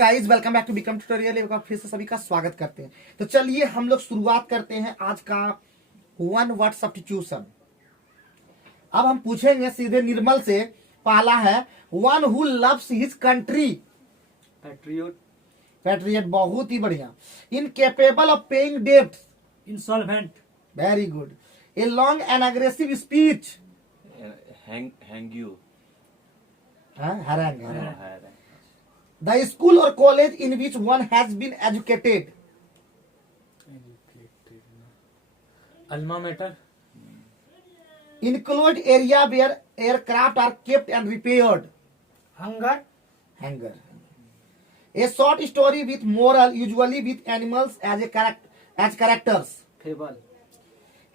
Guys welcome back to Vikram tutorial. एक बार फिर से सभी का स्वागत करते हैं। तो चलिए हम लोग शुरुआत करते हैं आज का वन वर्ड सब्स्टिट्यूशन। अब हम पूछेंगे सीधे निर्मल से। पहला है one who loves his country. Patriot. Patriot, बहुत ही बढ़िया। Incapable of paying debts. Insolvent. Very good. A long and aggressive speech. Hang you. harangue. The school or college in which one has been educated. Alma mater. Enclosed area where aircraft are kept and repaired. Hangar. Hangar. A short story with moral, usually with animals as characters. Fable.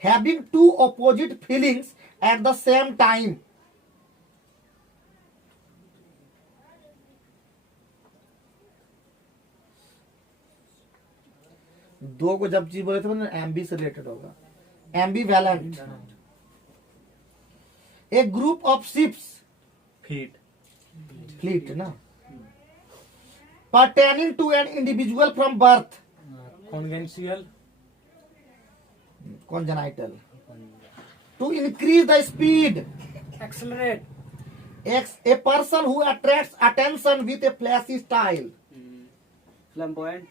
Having two opposite feelings at the same time. दो को जब चीज बोले थे मतलब एम्बी से related होगा। Ambivalent. A group of ships. Fleet ना। Pertaining to an individual from birth. Congenital. Congenital. To increase the speed. Accelerate. A person who attracts attention with a flashy style. Flamboyant.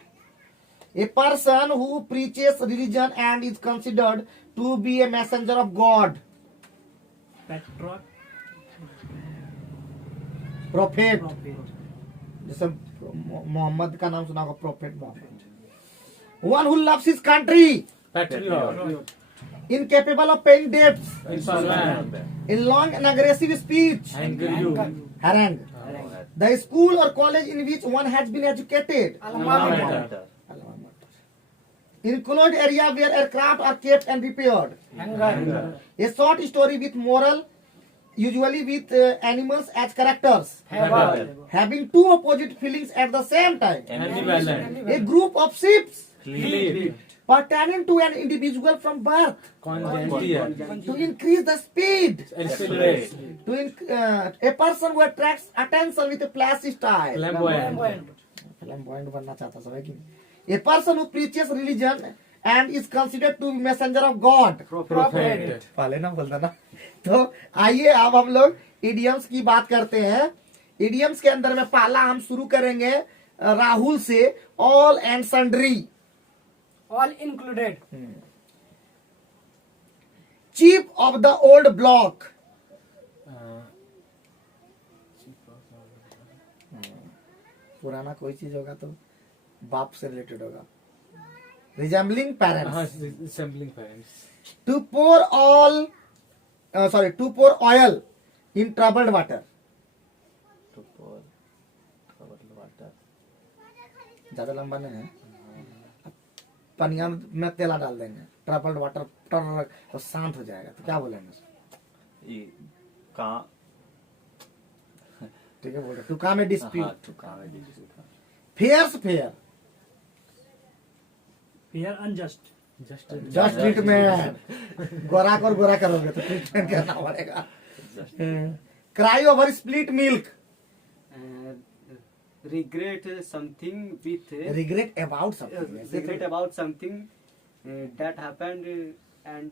A person who preaches religion and is considered to be a messenger of God. Prophet. जैसे मोहम्मद का नाम सुना होगा, prophet Mohammad. One who loves his country. Patriot. Incapable of paying debts. Insolvent. A long and aggressive speech. Harangue. The school or college in which one has been educated. Alma mater. Enclosed area where aircraft are kept and repaired. Hangar. A short story with moral, usually with animals as characters. Fable. Having two opposite feelings at the same time. Ambivalent. A group of ships Fleet. pertaining to an individual from birth. Congenital. To increase the speed. Accelerate. A person who attracts attention with a flashy style. Flamboyant. Flamboyant बनना चाहता सब है कि नहीं? A person who preaches religion and is considered to be messenger of God. Prophet. पहले ना बोलता ना। तो आइए अब हम लोग इडियम्स की बात करते हैं। इडियम्स के अंदर में पहला हम शुरू करेंगे राहुल से। All and sundry. All included. Chief of the old block. पुराना कोई चीज होगा तो बाप से रिलेटेड होगा। Resembling parents. Resembling parents. To pour oil in troubled water. ज्यादा लंबा नहीं है। पनिया में तेला डाल देंगे, ट्रबल्ड वाटर तो शांत हो जाएगा। तो क्या बोलेंगे? ठीक है, बोल रहे टू काम a dispute. Fares fair. Fear unjust. Just treatment. गोरा कर गोरा करोगे तो ट्रीटमेंट करना पड़ेगा। Cry over split milk. Regret something with regret about something. regret about something that happened and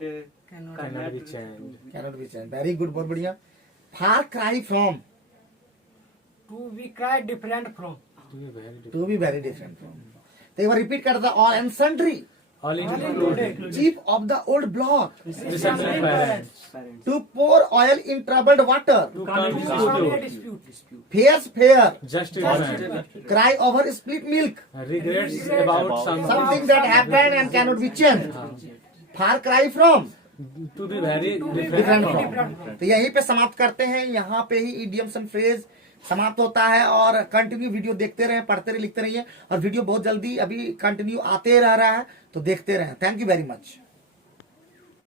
Cannot be changed. Cannot be change. Very good, बहुत बढ़िया। Far cry from. To be quite different from. To be very different from. तो एक बार repeat करता। All and sundry. All included. Chief of the old block. Resembling parents. To pour oil in troubled water. To come dispute. Fair's fair. Just treatment. Cry over split milk. Regrets about something. Something that happened and cannot be change. Far cry from. To be very different different. From. तो यहीं पे समाप्त करते हैं। यहाँ पे ही idioms and phrase समाप्त होता है। और कंटिन्यू वीडियो देखते रहे, पढ़ते रहे, लिखते रहिए। और वीडियो बहुत जल्दी अभी कंटिन्यू आते रह रहा है, तो देखते रहे। Thank you very much.